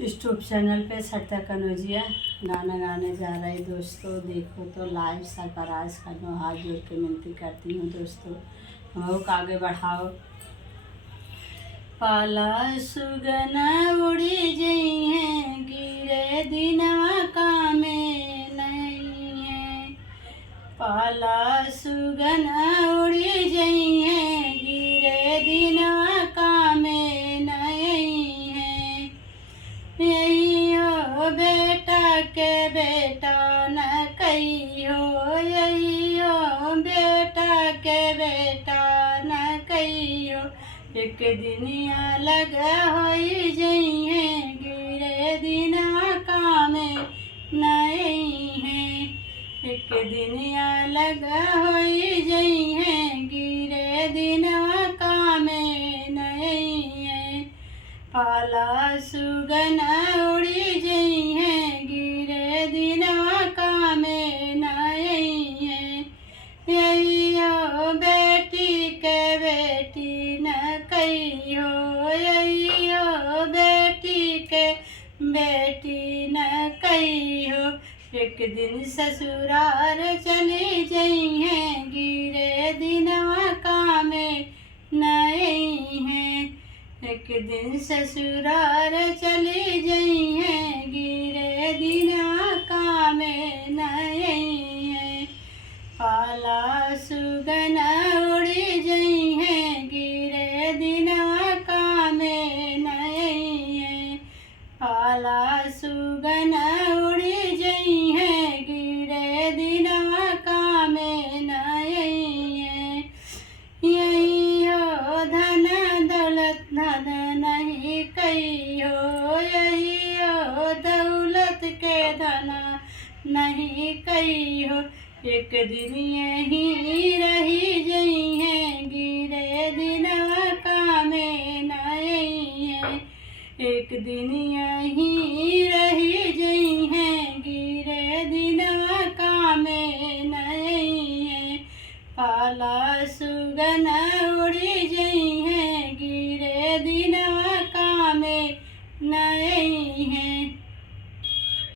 YouTube channel पे सरिता कनौजिया गाना गाने जा रही दोस्तों। देखो तो लाइव सरफराज करो, हाथ जोड़ के विनती करती हूँ दोस्तों, हम को आगे बढ़ाओ। पाला सुगना उड़ी जई है, गिरे दिनवा कामे नहीं है। पाला सुगना उड़ी जई है, गिरे दिनवा कामे नहीं है। यही बेटा के बेटा न कहियो, यही बेटा के बेटा न कहियो। एक दिनिया लगा होई जई है, गिरे दिनवा कामे नहीं है। एक दिनिया लगा होई जई है, गिरे दिनवा कामे नहीं है। पाला सुगना उड़ी जई है, गिरे दिनवा कामे नहीं है। यही बेटी के बेटी न कहियो, यही बेटी के बेटी न कहियो। एक दिन ससुराल चली जई है, गिरे दिनवा कामे नहीं है। एक दिन ससुराल चली जई है, गिरे दिनवा कामे नहीं है। पाला सुगना उड़ी जई है, गिरे दिनवा कामे नहीं है। पाला सुगना उड़ी जई है, गिरे दिनवा कामे नहीं है। यही हो धन दौलत धन नहीं कहियो, यही हो दौलत के धन नहीं कहियो। एक दिन यही रही जई है, गिरे दिनवा कामे नहीं है। एक दिन यही रही जई है, गिरे दिनवा कामे नहीं है। पाला सुगना उड़ी जई है, गिरे दिनवा कामे नहीं है।